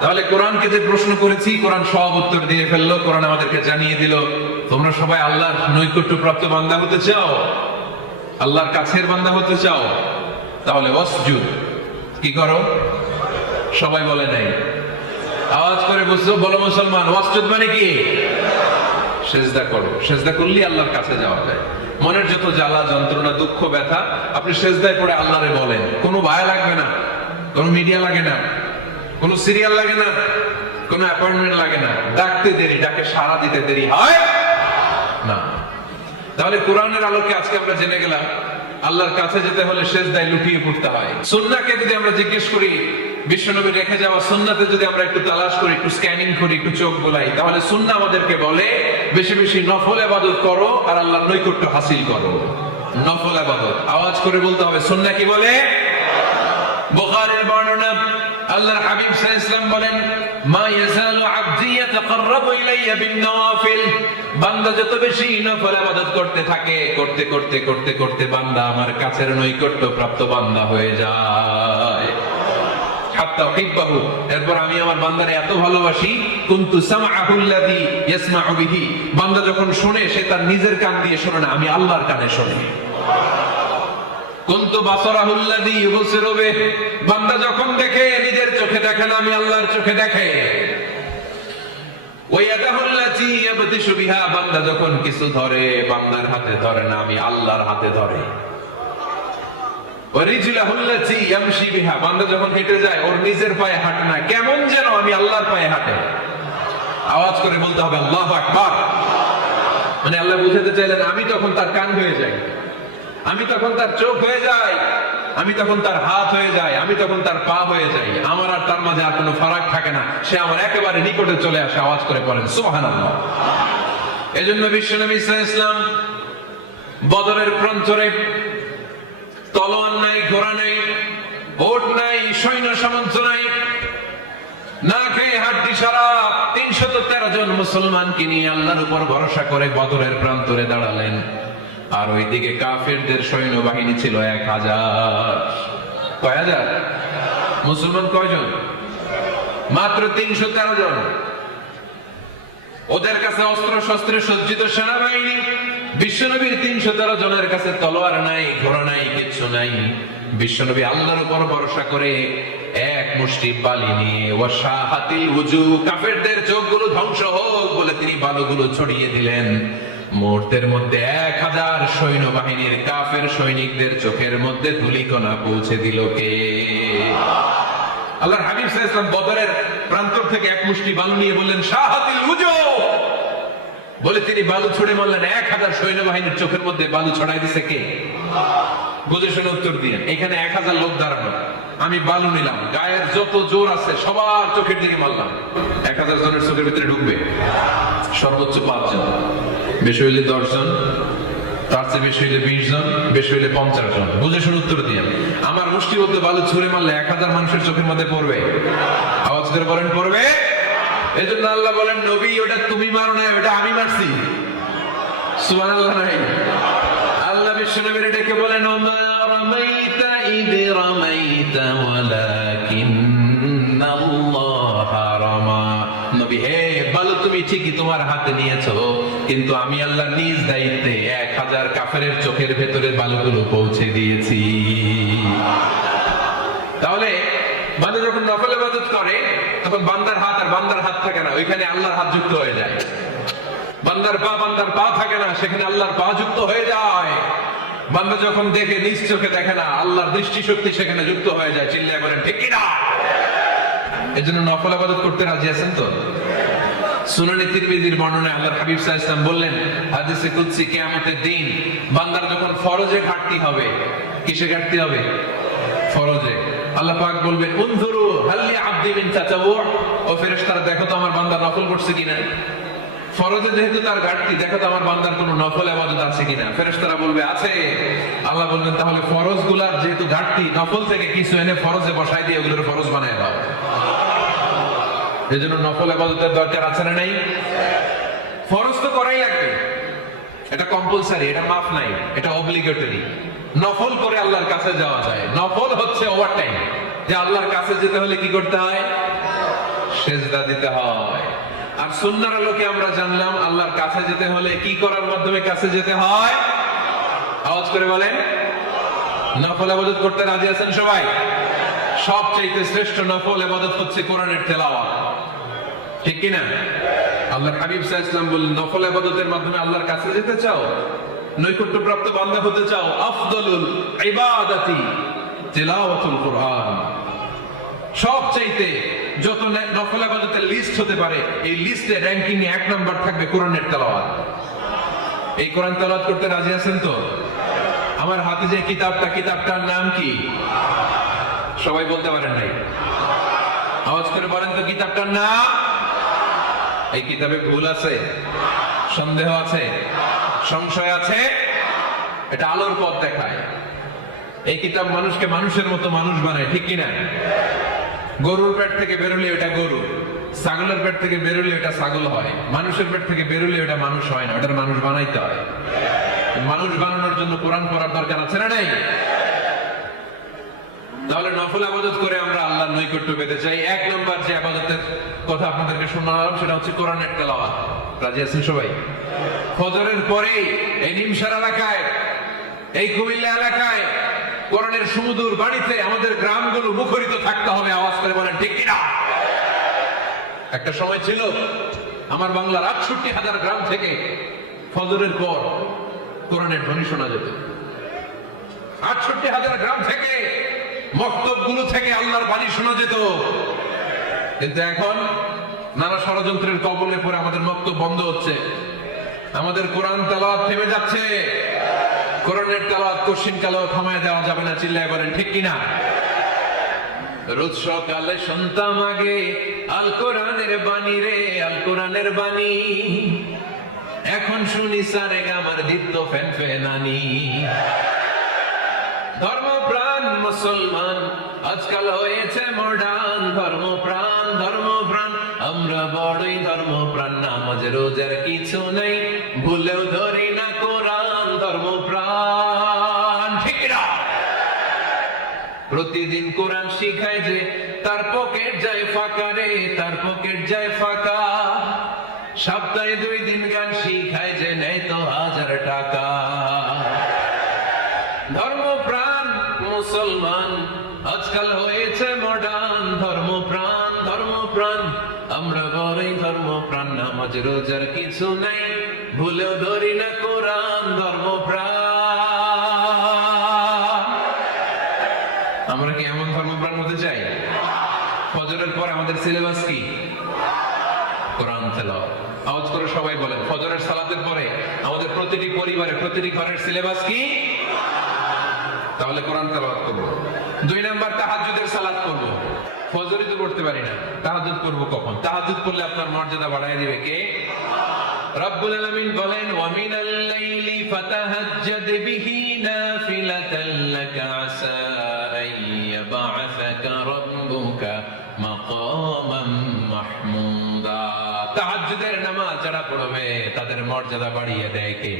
তাহলে কোরআনকে যে প্রশ্ন করেছি, কোরআন সব উত্তর দিয়ে ফেললো। কোরআন আমাদেরকে জানিয়ে দিল, তোমরা সবাই আল্লাহর নৈকট্যপ্রাপ্ত বান্দা হতে চাও, আল্লাহর কাছের বান্দা হতে চাও, তাহলে ওয়াসজুদ, কি করো? সবাই বলে নাই, আওয়াজ করে বুঝছো, বলো মুসলমান, ওয়াসজুদ মানে কি? সেজদা করো। সেজদা করলেই আল্লাহর কাছে যাওয়া যায়। মনের যত জ্বালা যন্ত্রণা দুঃখ ব্যথা আপনি সেজদায় পড়ে আল্লাহরে বলেন। কোনো ভায়া লাগবে না, কোনো মিডিয়া লাগে না, কোনো সিরিয়াল লাগে না, কোনো অ্যাপয়েন্টমেন্ট লাগে না। ডাকতে দেরি, ডাকে সাড়া দিতে দেরি হয় না। তাহলে কোরআনের আলোকে আজকে আমরা জেনে গেলাম আল্লাহর কাছে যেতে হলে সেজদায় লুটিয়ে পড়তে হয়। সুন্নাহকে যদি আমরা জিজ্ঞেস করি, বিশ্বনবীর রেখে যাওয়া সুন্নাতে যদি আমরা একটু তালাশ করি, একটু স্ক্যানিং করি, একটু চোখ বোলাই, তাহলে সুন্নাহ আমাদেরকে বলে বেশি বেশি নফল ইবাদত করো আর আল্লাহর নৈকট্য হাসিল করো। নফল ইবাদত, আওয়াজ করে বলতে হবে, সুন্নাহ কি বলে? বুখারীর বর্ণনা, আল্লাহর হাবিব সাল্লাল্লাহু আলাইহি ওয়াসাল্লাম বলেন, মা ইয়াজালু আবদি ইয়াতাকাররাবু ইলাইয়া বিন-নওয়াফিল, বান্দা যত বেশি নফল ইবাদত করতে থাকে, করতে করতে করতে করতে বান্দা আমার কাছের নৈকট্য প্রাপ্ত বান্দা হয়ে যায়। হাত্তা উহিব্বাহু, এরপর আমি আমার বান্দারে এত ভালোবাসি, কুনতু সামআহুল্লাযী ইয়াসমাউ বিহি, বান্দা যখন শুনে সে তার নিজের কান দিয়ে শুনে না, আমি আল্লাহর কানে শুনি। কুনতু বাসারাহুল্লাযী ইউবসিরু বিহি, বান্দা যখন দেখে নিজের চোখে দেখে না, আমি আল্লাহর চোখে দেখে। ওয়ায়াদাহুল্লাতী ইয়াবতিশু বিহা, বান্দা যখন কিছু ধরে বান্দার হাতে ধরে না, আমি আল্লাহর হাতে ধরে। ওয়ারিজলাহুল্লাতী ইয়ামশি বিহা, বান্দা যখন হেঁটে যায় ওর নিজের পায়ে হাঁটে না, কেমন যেন আমি আল্লাহর পায়ে হাঁটে। আওয়াজ করে বলতে হবে আল্লাহু আকবার। মানে আল্লাহ বুঝাতে চাইলেন আমি তখন তার কান হয়ে যাই, আমি তখন তার চোখ হয়ে যাই, আমি তখন তার হাত হয়ে যাই, আমি তখন তার পা হয়ে যাই, আমার আর তার মাঝে আর কোনো ফারাক থাকে না, সে আমার একেবারে নিকটে চলে আসে। আওয়াজ করে পড়েন সুবহানাল্লাহ। এজন্য বিশ্বনবী সাল্লাল্লাহু আলাইহি ওয়াসাল্লাম বদরের প্রান্তরে তলোয়ার নাই, ঘোড়া নাই, ওট নাই, সৈন্য সামন্ত নাই, না খেয়ে হাড্ডি সারা 313 জন মুসলমানকে নিয়ে আল্লাহর উপর ভরসা করে বদরের প্রান্তরে দাঁড়ালেন। আর ওইদিকে কাফেরদের সৈন্যবাহিনী ছিল 1000। কয় হাজার? মুসলমান কয়জন? মাত্র 313 জন। ওদের কাছে অস্ত্র শস্ত্রে সজ্জিত সেনাবাহিনী, বিশ্বনবীর 313 জনের কাছে তলোয়ার নাই, ঘোড়া নাই, কিচ্ছু নাই। বিশ্বনবী আল্লাহর উপর ভরসা করে এক মুষ্টি বালি নিয়ে ওয়াশাহাতিল ওযু, কাফেরদের চোখগুলো ধ্বংস হোক বলে তিনি বালুগুলো ছড়িয়ে দিলেন। মুহূর্তের মধ্যে 1000 সৈন্যবাহিনীর কাফের সৈনিকদের চোখের মধ্যে ধূলিকণা পৌঁছে দিল কে? আল্লাহর হাবিব সাল্লাল্লাহু আলাইহি ওয়াসাল্লাম বদরের প্রান্তর থেকে এক মুষ্টি বালু নিয়ে বললেন শাহাতিল ওযু, বলে তিনি বালু ছুড়ে মারলেন। 1000 সৈন্যবাহিনীর চোখের মধ্যে বালু ছড়াই দিছে কে? বুঝে শুনে উত্তর দিলেন। এখানে 1000 লোক দাঁড়ানো, আমি বালু নিলাম, গায়ের যত জোর আছে সবার চোখের দিকে মারলাম। 1000 জনের চোখের ভিতরে ঢুকবে সর্বোচ্চ 5 জন, বেশি হইলে 10 জন, তার চেয়ে বেশি হইলে 20 জন, বেশি হইলে 50 জন। বুঝে শুনে উত্তর দিলেন। আমার মুষ্টি মধ্যে বালু ছুঁড়ে মারলে 1000 মানুষের চোখের মধ্যে পড়বে? আওয়াজ করে বলেন পড়বে। এজন্য আল্লাহ বলেন নবী ওটা তুমি মারো না, ওটা আমি মারছি। সুবহানাল্লাহ নাই? আল্লাহ বিশ্বনবীরে ডেকে বলেন ওমা রামাইতা ইদ রামাইতা ওয়ালাকিন্নাল্লাহা রামা। নবী হে, বালু তুমি ঠিকই তোমার হাতে নিয়েছো, কিন্তু আমি আল্লাহ নিজ দায়িত্বে 1000 কাফেরের চোখের ভেতরে বালুগুলো পৌঁছে দিয়েছি। তাহলে বান্দা যখন নফল ইবাদত করে তখন বান্দার হাত আর বান্দার হাত থাকে না, ওইখানে আল্লাহর হাত যুক্ত হয়ে যায়। বান্দার পা থাকে না, সেখানে আল্লাহর পা যুক্ত হয়ে যায়। বান্দা যখন দেখে নিজ চোখে দেখে না, আল্লাহর দৃষ্টি শক্তি সেখানে যুক্ত হয়ে যায়। চিল্লায় বলেন ঠিক কি না? এজন্য নফল ইবাদত করতে রাজি আছেন তো? সুনানে তিরমিজির বর্ণনায় আল্লাহর হাবিব সাল্লাল্লাহু আলাইহি ওয়াসাল্লাম বললেন হাদিসে কুদসি কিয়ামতের দিন বান্দার যখন ফরজে ঘাটতি হবে, কিসে ঘাটতি হবে? ফরজে। আল্লাহ পাক বলবেন উনজুরু হাল্লি আবদি মিন তাতাওয়ু, ও ফেরেশতারা দেখো তো আমার বান্দা নফল করছে কিনা। ফরজে যেহেতু তার ঘাটতি, দেখো তো আমার বান্দার কোনো নফল ইবাদত আছে কিনা। ফেরেশতারা বলবে আছে। আল্লাহ বলবেন তাহলে ফরজগুলার যেহেতু ঘাটতি, নফল থেকে কিছু এনে ফরজে বসাই দিয়ে ওগুলোর ফরজ বানায় দাও। এজন্য নফল ইবাদতের দরকার আছে না নাই? ফরজ তো করাই লাগবে, এটা কম্পালসারি, এটা মাফ নাই, এটা অব্লিগেটরি। নফল করে আল্লাহর কাছে যাওয়া যায়। নফল হচ্ছে ওভারটাইম, যে আল্লাহর কাছে যেতে হলে কি করতে হয়? সেজদা দিতে হয়। আর সুন্নাহর আলোকে আমরা জানলাম আল্লাহর কাছে যেতে হলে কি করার মাধ্যমে কাছে যেতে হয়? আওয়াজ করে বলেন নফল ইবাদত করতে রাজি আছেন সবাই? সবচেয়ে শ্রেষ্ঠ নফল ইবাদত হচ্ছে কোরআনের তেলাওয়াত, ঠিক কি না? আল্লাহর হাবিব সাল্লাল্লাহু আলাইহি ওয়াসাল্লাম বললেন নফল ইবাদতের মাধ্যমে আল্লাহর কাছে যেতে চাও, নৈকট্যপ্রাপ্ত বান্দা হতে চাও, আফদলুল ইবাদাতি তিলাওয়াতুল কুরআন। সবচেয়ে যত নফল ইবাদতের লিস্ট হতে পারে, এই লিস্টে র‍্যাঙ্কিং এ 1 নাম্বার থাকবে কোরআনের তেলাওয়াত। এই কোরআন তেলাওয়াত করতে রাজি আছেন তো? আমার হাতে যে কিতাবটার নাম কি? সবাই বলতে পারেন নাই? আওয়াজ করে বলেন তো কিতাবটার নাম। এই কিতাবে ভুল আছে, সন্দেহ আছে, সংশয় আছে? এটা আলোর পথ দেখায়। এই কিতাব মানুষকে মানুষের মতো মানুষ বানায়, ঠিক কিনা? গরুর পেট থেকে বেরোলে ওটা গরু, ছাগলের পেট থেকে বেরোলে ওটা ছাগল হয়, মানুষের পেট থেকে বেরোলে ওটা মানুষ হয় না, ওটার মানুষ বানাইতে হয়। মানুষ বানানোর জন্য কোরআন পড়ার দরকার আছে না নাই? তাহলে নফল ইবাদত করে আমরা আল্লাহর নৈকট্য পেতে চাই। এক নম্বর যে ইবাদতের কথা আপনাদেরকে শোনালাম সেটা হচ্ছে কোরআনের তেলাওয়াত। রাজি আছেন সবাই? ফজরের পরে এই নিমসার এলাকায়, এই কুমিল্লা এলাকায় কোরআনের সুমধুর বাণীতে আমাদের গ্রামগুলো মুখরিত থাকতে হবে। আওয়াজ করে বলেন ঠিক কিনা? একটা সময় ছিল আমার বাংলার ৬৮,০০০ গ্রাম থেকে ফজরের পর কোরআনের ধ্বনি শোনা যেত। ৬৮,০০০ গ্রাম থেকে মক্তবগুলো থেকে আল্লাহর বাণী শোনা যেত। কিন্তু এখন নানা ষড়যন্ত্রের কবলে পড়ে আমাদের মক্তব বন্ধ হচ্ছে, আমাদের কোরআন তেলাওয়াত থেমে যাচ্ছে। কোরআনের তেলাওয়াত কোশ্চিন কালেও থামায় দেওয়া যাবে না। চিল্লায় বলেন ঠিক কিনা? রোজ সকালে শুনতাম আগে আল কোরআনের বাণী রে, আল কোরআনের বাণী। এখন শুনি সারে আমার দীপ্ত ফ্যান ফ্যানানি। ধর্মপ্রাণ মুসলমান আজকাল হয়েছে মডার্ন। ধর্মপ্রাণ ধর্মপ্রাণ আমরা বড়ই ধর্মপ্রাণ। নামাজ রোজার কিছু নাই, ভুলেও ধরি না কোরআন। ধর্মপ্রাণ ঠিক না? প্রতিদিন কোরআন শিখায় যে তার পকেট যায় ফাঁকা রে, তার পকেট যায় ফাঁকা। সপ্তাহে 2 দিন গান শিখায় যে নেই তো 1000 টাকা। ধর্মপ্রাণ মুসলমান আজকাল হয়েছে মডার্ন। ধর্মপ্রাণ ধর্মপ্রাণ আমরা বড়ই ধর্মপ্রাণ। নামাজ রোজার কিছু নাই, ভুলেও ধরি না কোরআন। ধর্মপ্রাণ। আমরা কি এমন ধর্মপ্রাণ হতে চাই? ফজরের পর আমাদের সিলেবাস কি? কোরআন তেলাওয়াত। আওয়াজ করে সবাই বলেন, ফজরের সালাতের পরে আমাদের প্রতিটি পরিবারে, প্রতিটি ঘরের সিলেবাস কি? তাহলে কোরআন তেলাওয়াত করব। 2 নাম্বার তাহাজ্জুদের সালাত করব। ফজরই তো পড়তে পারি না, তাহাজ্জুদ করব কখন? তাহাজ্জুদ করলে আপনার মর্যাদা বাড়ায় দিবে কে? রব্বুল আলামিন বলেন, ওয়া মিনাল লাইলি ফাতাহাজ্জাদ বিহি নাফিলাতান লাকা আসা আইয়াবআসাকা রাব্বুকা মাকামান মাহমুদা। তাহাজ্জুদের নামাজ যারা পড়বে তাদের মর্যাদা বাড়িয়ে দেয় কে?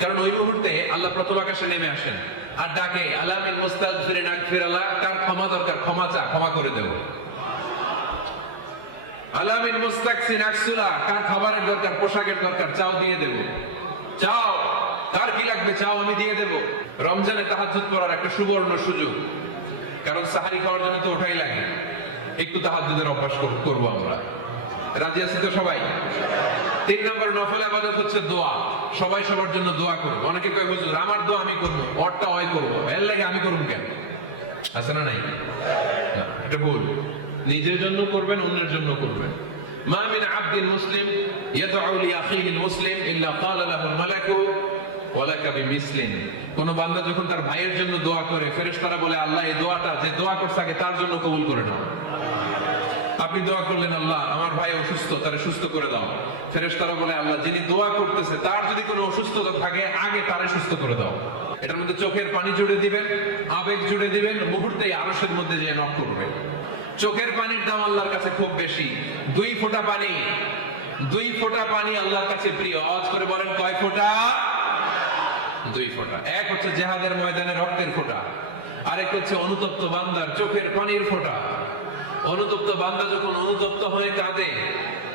কারণ ওই মুহূর্তে আল্লাহ প্রথম আকাশে নেমে আসেন আর ডাকে, আলামিন মুস্তাগফিরিন আগফিরাল্লাহ, কার ক্ষমা দরকার ক্ষমা চা, ক্ষমা করে দেব। আলামিন মুস্তাকসিন আকসুলা, কার খাবারের দরকার, পোশাকের দরকার, চাও দিয়ে দেব। চাও, কার কি লাগবে চাও, আমি দিয়ে দেব। রমজানে তাহাজ্জুদ করার একটা সুবর্ণ সুযোগ, কারণ সাহারি খাওয়ার জন্য তো ওঠাই লাগে। একটু তাহাজ্জুদের অভ্যাস করব আমরা। রাজি আছি তো সবাই? 3 নম্বর নফল ইবাদত হচ্ছে দোয়া। সবাই সবার জন্য দোয়া করব। অনেকে কয় হুজুর আমার দোয়া আমি করব, ওরটা ওই করব, এর লাগে আমি করব কেন? আছে না নাই? না, এটা ভুল। নিজের জন্য করবেন, অন্যের জন্য করবেন। মা মিন আবদিন মুসলিম ইয়াদউ লি আখিহিল মুসলিম ইল্লা ক্বালা লাহুল মালাকু ওয়া লাকা বিমিসলিন। কোন বান্দা যখন তার ভাইয়ের জন্য দোয়া করে, ফেরেশতারা বলে আল্লাহ এই দোয়াটা যে দোয়া করছে আগে তার জন্য কবুল করে নাও। আপনি দোয়া করলেন, আল্লাহ আমার ভাই অসুস্থ, তারে সুস্থ করে দাও। ফেরেশতারা বলে আল্লাহ যিনি দোয়া করতেছে তার যদি কোনো অসুস্থতা থাকে আগে তারে সুস্থ করে দাও। এটার মধ্যে চোখের পানি জুড়ে দিবেন, আবেগ জুড়ে দিবেন, মুহূর্তেই আরশের মধ্যে যে নক করবে। চোখের পানির দাম আল্লাহর কাছে খুব বেশি। 2 ফোঁটা পানি, 2 ফোঁটা পানি আল্লাহর কাছে প্রিয়। আওয়াজ করে বলেন কয় ফোঁটা? 2 ফোঁটা। এক হচ্ছে জিহাদের ময়দানে রক্তের ফোঁটা, আরেক হচ্ছে অনুতপ্ত বান্দার চোখের পানির ফোঁটা। অনুতপ্ত বান্দা যখন অনুতপ্ত হয়ে কাঁদে,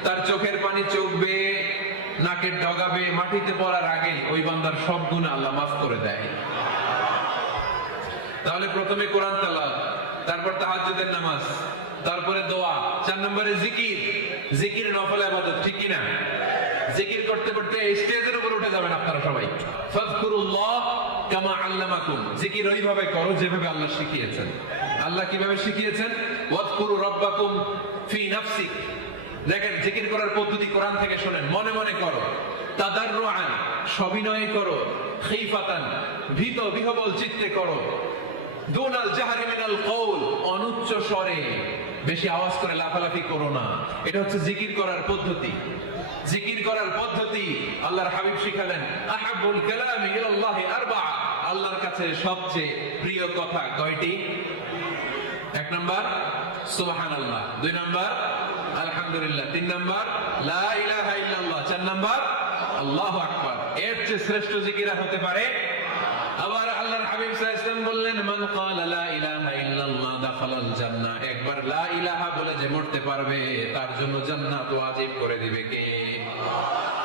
তার চোখের পানি চোখ বেয়ে নাকের ডগাবে মাটিতে পড়ার আগে ওই বান্দার সব গুনাহ আল্লাহ মাফ করে দেয়। তাহলে প্রথমে কোরআন তেলাওয়াত, তারপর তাহাজ্জুদের নামাজ, তারপরে দোয়া, 4 নম্বরে জিকির। জিকির নফল ইবাদত, ঠিক কি না? জিকির করতে করতে স্টেজের উপর উঠে যাবেন আপনারা সবাই। ফাযকুরুল্লাহ কামা আল্লামাকুম। জিকির ওইভাবে করো যেভাবে আল্লাহ শিখিয়েছেন। আল্লাহ কিভাবে শিখিয়েছেন? ওয়াযকুরু রাব্বাকুম ফি নাফসিক। দেখেন জিকির করার পদ্ধতি কোরআন থেকে শুনেন। মনে মনে করো, তাদাররুআন সবিনয়ে করো, খিফাতান ভীত বিহবল চিত্তে করো, দুনাল জাহরি মিনাল কওল অনুচ্চ স্বরে, বেশি আওয়াজ করে লাফালাফি করো না। এটা হচ্ছে জিকির করার পদ্ধতি। জিকির করার পদ্ধতি আল্লাহর হাবিব শিখালেন, আহাবুল কালামি ইলাল্লাহি আরবা'a। আল্লাহর কাছে সবচেয়ে প্রিয় কথা কয়টি? 1 নাম্বার সুবহানাল্লাহ, 2 নাম্বার আলহামদুলিল্লাহ, 3 নাম্বার লা ইলাহা ইল্লাল্লাহ, 4 নাম্বার আল্লাহু আকবার। এর চেয়ে শ্রেষ্ঠ জিকির হতে পারে? আবার আল্লাহর হাবিব সাল্লাল্লাহু আলাইহি ওয়াসাল্লাম বললেন, মান ক্বালা লা ইলাহা ইল্লাল্লাহ দাখালাল জান্নাহ। একবার লা ইলাহা বলে যে মরতে পারবে তার জন্য জান্নাত ওয়াজিব করে দিবে কে?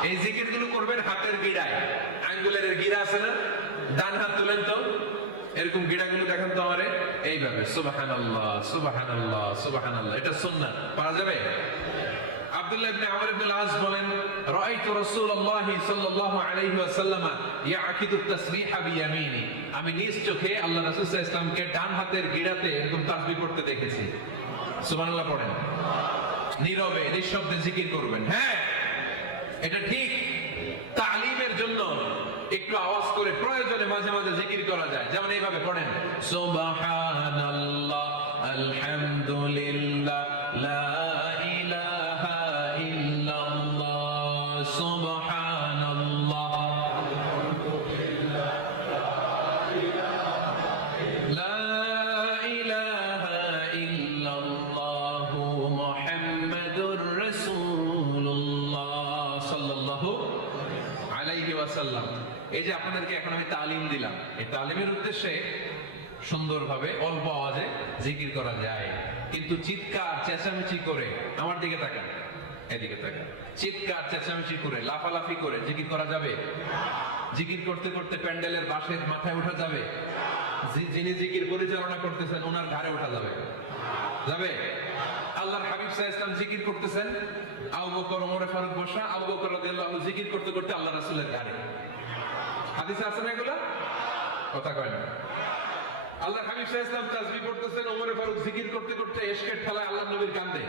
এই জিকিরগুলো করবেন হাতের গিরায়, আঙ্গুলের গিরা আছে না, ডান হাত তুলেন তো, এরকম গিরাগুলো দেখেন তো আমারে, এইভাবে সুবহানাল্লাহ সুবহানাল্লাহ সুবহানাল্লাহ, এটা সুন্নাত, পারা যাবে? আব্দুল্লাহ ইবনে আমর ইবনে আল-আস বলেন, রাআইতু রাসূলুল্লাহ সাল্লাল্লাহু আলাইহি ওয়াসাল্লাম ইয়াকিদু তাসবিহা বিয়ামিনি। আমি নিজ চোখে আল্লাহ রাসূল সাল্লাল্লাহু আলাইহি ওয়াসাল্লামকে ডান হাতের গিরাতে এরকম তাসবিহ করতে দেখেছি। সুবহানাল্লাহ পড়েন, নীরবে নিঃশব্দে জিকির করবেন। হ্যাঁ, এটা ঠিক, তালিমের জন্য একটু আওয়াজ করে প্রয়োজনে মাঝে মাঝে জিকির করা যায়। যেমন এইভাবে পড়েন, সুবহানাল্লাহ আলহামদুলিল্লাহ লা ইলাহা ইল্লাল্লাহ সুবহানাল্লাহ লা ইলাহা ইল্লাল্লাহ মুহাম্মাদুর রাসূলুল্লাহ সাল্লাল্লাহু আলাইহি ওয়াসাল্লাম। এই যে আপনাদেরকে এখন আমি তালিম দিলাম, এই তালিমের উদ্দেশ্যে সুন্দরভাবে অল্প আওয়াজে জিকির করা যায়, কিন্তু চিৎকার চেঁচামেচি করে, আমার দিকে তাকান, এদিকে তাকান, চিৎকার চেঁচামেচি করে লাফালাফি করে জিকির করা যাবে? জিকির করতে করতে প্যান্ডেলের বাঁশের মাথায় ওঠা যাবে? যিনি জিকির পরিচালনা করতেছেন ওনার ঘাড়ে ওঠা যাবে? যাবে? আল্লাহর হাবিব সাল্লাল্লাহু আলাইহি ওয়াসাল্লাম জিকির করতেছেন, আবু বকর ওমর ফারুক বসা, আবু বকর রাদিয়াল্লাহু আনহু জিকির করতে করতে আল্লাহর রাসূলের ঘাড়ে। হাদিসে আছে না এগুলো? কথা কয় না। আল্লাহর হাবিব সাল্লাল্লাহু আলাইহি ওয়াসাল্লাম তাসবিহ পড়তেছেন, ওমর ফারুক জিকির করতে করতে ইশকের ঠেলায় আল্লাহর নবীর কাঁধে।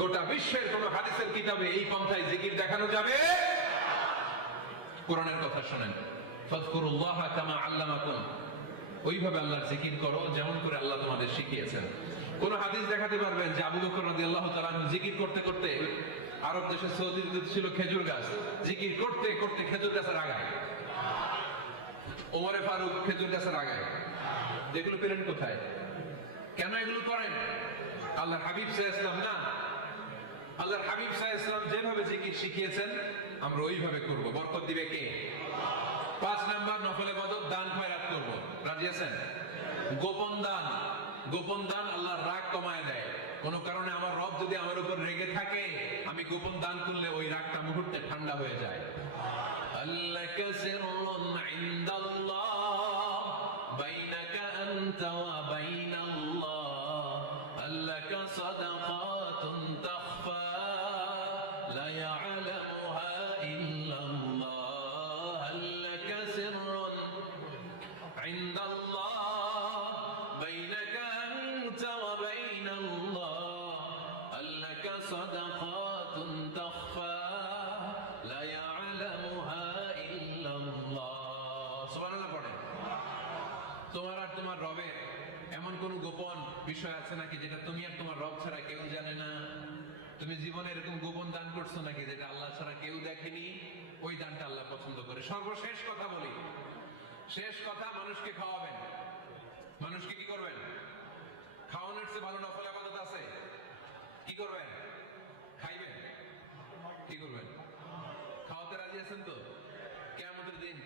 গোটা বিশ্বের কোন হাদিসের কিতাবে এই পন্থায় জিকির দেখানো যাবে? কোরআনের কথা শুনেন, ফাযকুরুল্লাহ কামা আল্লামাকুম, ওইভাবে আল্লাহর জিকির করো যেমন করে আল্লাহ তোমাদের শিখিয়েছেন। কোন হাদিস দেখাতে পারবেন যে আবু বকর রাদিয়াল্লাহু তাআলা জিকির করতে করতে, আরব দেশে সৌদিতে ছিল খেজুর গাছ, জিকির করতে করতে খেজুর গাছের আগায়, ওমরে ফারুক খেজুর গাছের আগায়, এগুলো পেলেন কোথায়? কেন এগুলো করেন? আল্লাহর হাবিব সাল্লাল্লাহু আলাইহি ওয়াসাল্লাম না, আল্লাহর হাবিব সাল্লাল্লাহু আলাইহি ওয়াসাল্লাম যেভাবে জিকির শিখিয়েছেন আমরা ওইভাবে করব। বরকত দিবে কে? 5 নাম্বার, নফল ইবাদত, দান খয়রাত করব। রাজি আছেন? গোপন দান, গোপন দান আল্লাহর রাগ কমায় দেয়। কোন কারণে আমার রব যদি আমার উপর রেগে থাকে, আমি গোপন দান করলে ওই রাগটা মুহূর্তে ঠান্ডা হয়ে যায়। আল্লাকা সিররুন ইনদাল্লাহ বাইনাকা আনতা ওয়া বাইনাল্লাহ, আল্লাকা সাদাকাতুন তাখফা লা ইয়ালামুহা ইল্লাল্লাহ, আল্লাকা সিররুন ইনদাল্লাহ বাইনাকা আনতা ওয়া বাইনাল্লাহ, আল্লাকা সাদাকাতুন তাখফা লা ইয়ালামুহা ইল্লাল্লাহ। সুবহানাল্লাহ পড়ে। তোমার আর তোমার রবের এমন কোন গোপন বিষয় আছে নাকি যেটা তুমি আর তোমার রব ছাড়া কেউ জানে না? তুমি জীবনে এরকম গোপন দান করছো নাকি যেটা আল্লাহ ছাড়া কেউ দেখেনি? ওই দানটা আল্লাহ পছন্দ করে। সর্বশেষ কথা বলি, শেষ কথা, মানুষকে খাওয়াবেন। মানুষকে কি করবেন? খাওয়ানোর চেয়ে ভালো নফল ইবাদত আছে? কি করবেন? খাইবেন। কি করবেন? খাওয়াতে রাজি আছেন তো? কিয়ামতের দিন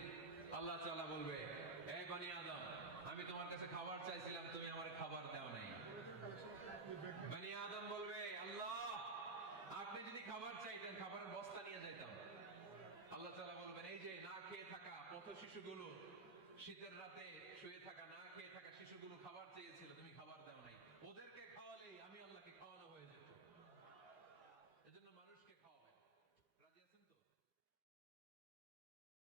আল্লাহ তাআলা বলবে, এই বনি আদম, আমি তোমার কাছে খাবার চাইছিলাম, তুমি আমার খাবার দাও নাই। বনি আদম বলবে, আল্লাহ আপনি যদি খাবার চাইতেন খাবারের বস্তা নিয়ে যাইতাম। আল্লাহ তাআলা বলবেন, এই যে না খেয়ে থাকা পথ শিশুগুলো, শীতের রাতে শুয়ে থাকা না খেয়ে থাকা শিশুগুলো খাবার চেয়েছিল, তুমি খাবার দাও নাই, ওদেরকে খাওয়ালেই আমি আল্লাহকে খাওয়ানো হয়ে যেত।